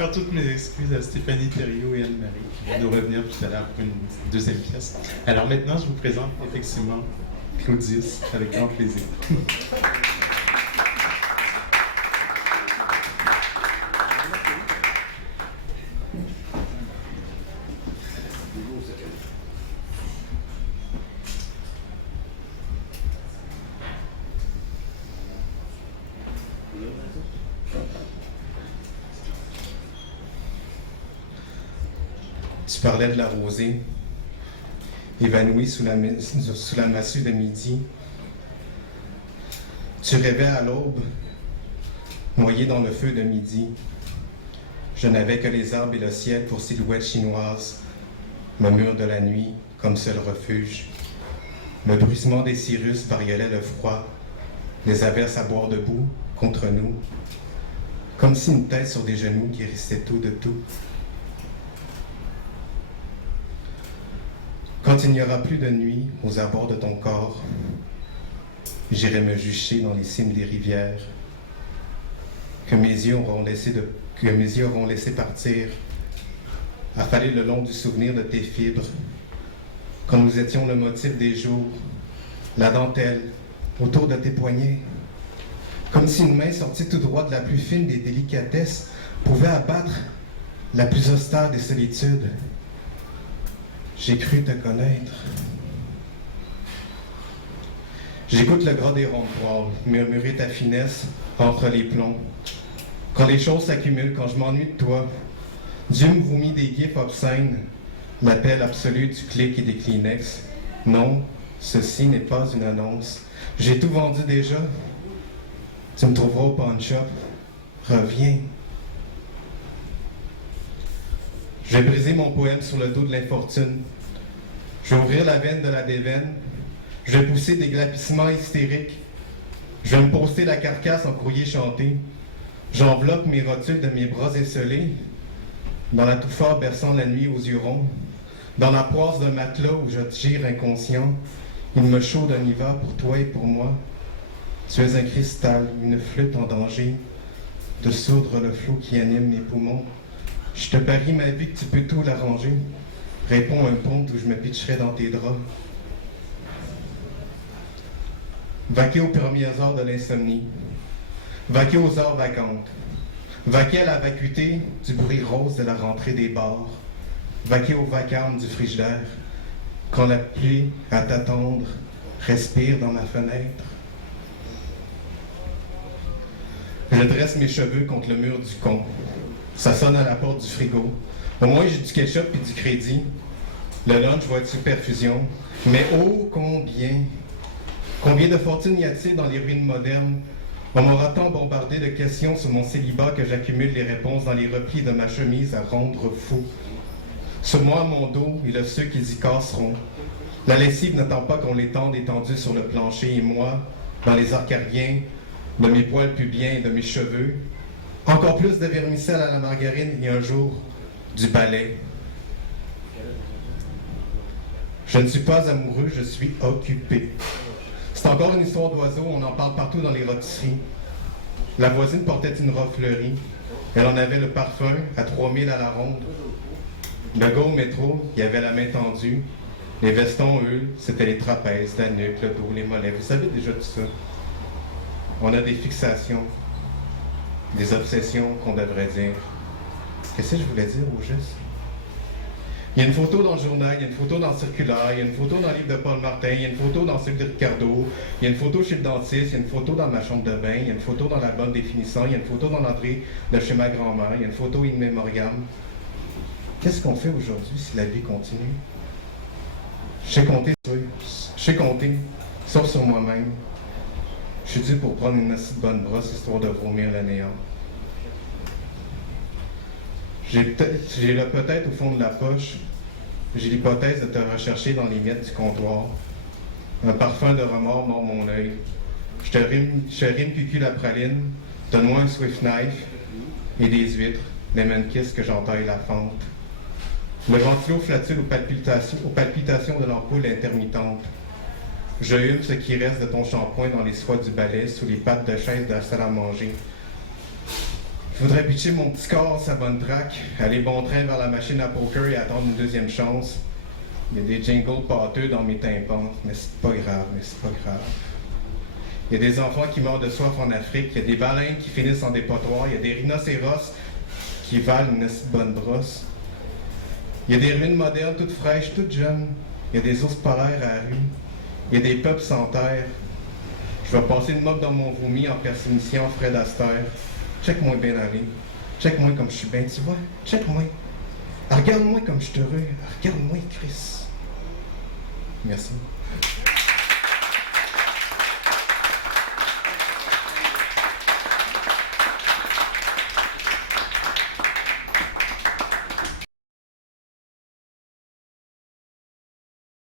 encore toutes mes excuses à Stéphanie Thériault et Anne-Marie qui vont nous revenir tout à l'heure pour une deuxième pièce. Alors maintenant, je vous présente effectivement Claudius avec grand plaisir. Tu parlais de la rosée, évanouie sous la massue de midi. Tu rêvais à l'aube, noyé dans le feu de midi. Je n'avais que les arbres et le ciel pour silhouette chinoise, le mur de la nuit comme seul refuge. Le bruissement des cirrus bariolait le froid, les averses à boire debout contre nous, comme si une tête sur des genoux guérissait tout de tout. Quand il n'y aura plus de nuit aux abords de ton corps, j'irai me jucher dans les cimes des rivières que mes yeux auront laissé partir, affalés le long du souvenir de tes fibres, quand nous étions le motif des jours, la dentelle autour de tes poignets, comme si une main sortie tout droit de la plus fine des délicatesses pouvait abattre la plus austère des solitudes. J'ai cru te connaître. J'écoute le gras des ronds-poils murmurer ta finesse entre les plombs. Quand les choses s'accumulent, quand je m'ennuie de toi, Dieu me vomit des gifs obscènes, l'appel absolu du clic et des Kleenex. Non, ceci n'est pas une annonce. J'ai tout vendu déjà. Tu me trouveras au pawn-shop. Reviens. Je vais briser mon poème sur le dos de l'infortune. Je vais ouvrir la veine de la déveine. Je vais pousser des glapissements hystériques. Je vais me poster la carcasse en courrier chanté. J'enveloppe mes rotules de mes bras esselés. Dans la touffeur berçant la nuit aux yeux ronds. Dans la poisse d'un matelas où je gire inconscient. Il me chaud d'un hiver pour toi et pour moi. Tu es un cristal, une flûte en danger. De sourdre le flot qui anime mes poumons. Je te parie ma vie que tu peux tout l'arranger. Réponds un pont où je me pitcherai dans tes draps. Vaquer aux premières heures de l'insomnie. Vaquer aux heures vacantes. Vaquer à la vacuité du bruit rose de la rentrée des bars. Vaquer au vacarme du frigidaire. Quand la pluie, à t'attendre, respire dans ma fenêtre. Je dresse mes cheveux contre le mur du con. Ça sonne à la porte du frigo. Au moins, j'ai du ketchup et du crédit. Le lunch va être sous perfusion. Mais oh, combien! Combien de fortunes y a-t-il dans les ruines modernes? On m'aura tant bombardé de questions sur mon célibat que j'accumule les réponses dans les replis de ma chemise à rendre fou. Sur moi, mon dos, il y a ceux qui y casseront. La lessive n'attend pas qu'on l'étende étendue sur le plancher et moi, dans les arcariens, de mes poils pubiens et de mes cheveux, encore plus de vermicelle à la margarine et un jour, du balai. Je ne suis pas amoureux, je suis occupé. C'est encore une histoire d'oiseau, on en parle partout dans les rôtisseries. La voisine portait une robe fleurie. Elle en avait le parfum à 3000 à la ronde. Le gars au métro, il avait la main tendue. Les vestons, eux, c'était les trapèzes, la nuque, le dos, les mollets. Vous savez déjà tout ça. On a des fixations, des obsessions qu'on devrait dire. Qu'est-ce que je voulais dire au juste? Il y a une photo dans le journal, il y a une photo dans le circulaire, il y a une photo dans le livre de Paul Martin, il y a une photo dans celui de Ricardo, il y a une photo chez le dentiste, il y a une photo dans ma chambre de bain, il y a une photo dans la bonne définition, il y a une photo dans l'entrée de chez ma grand-mère, il y a une photo in memoriam. Qu'est-ce qu'on fait aujourd'hui si la vie continue? Je sais compter, sauf sur moi-même. Je suis dû pour prendre une assez bonne brosse histoire de vomir le néant. J'ai le peut-être au fond de la poche. J'ai l'hypothèse de te rechercher dans les miettes du comptoir. Un parfum de remords mord mon œil. Je rime cucu la praline. Donne-moi un Swift knife et des huîtres, lemon kiss que j'entaille la fente. Le ventilo flatule aux palpitations de l'ampoule intermittente. Je hume ce qui reste de ton shampoing dans les soies du balai sous les pattes de chaise de la salle à manger. Je voudrais pitcher mon petit corps, sa bonne track, aller bon train vers la machine à poker et attendre une deuxième chance. Il y a des jingles pâteux dans mes tympans, mais c'est pas grave, Il y a des enfants qui meurent de soif en Afrique, il y a des baleines qui finissent en dépotoir, il y a des rhinocéros qui valent une bonne brosse. Il y a des ruines modernes, toutes fraîches, toutes jeunes. Il y a des ours polaires à la rue. Il y a des peuples sans terre. Je vais passer une mop dans mon vomi en personnifiant Fred Astaire. Check-moi bien aller. Check-moi comme je suis bien, tu vois. Check-moi. Regarde-moi comme je suis heureux. Regarde-moi, Chris. Merci.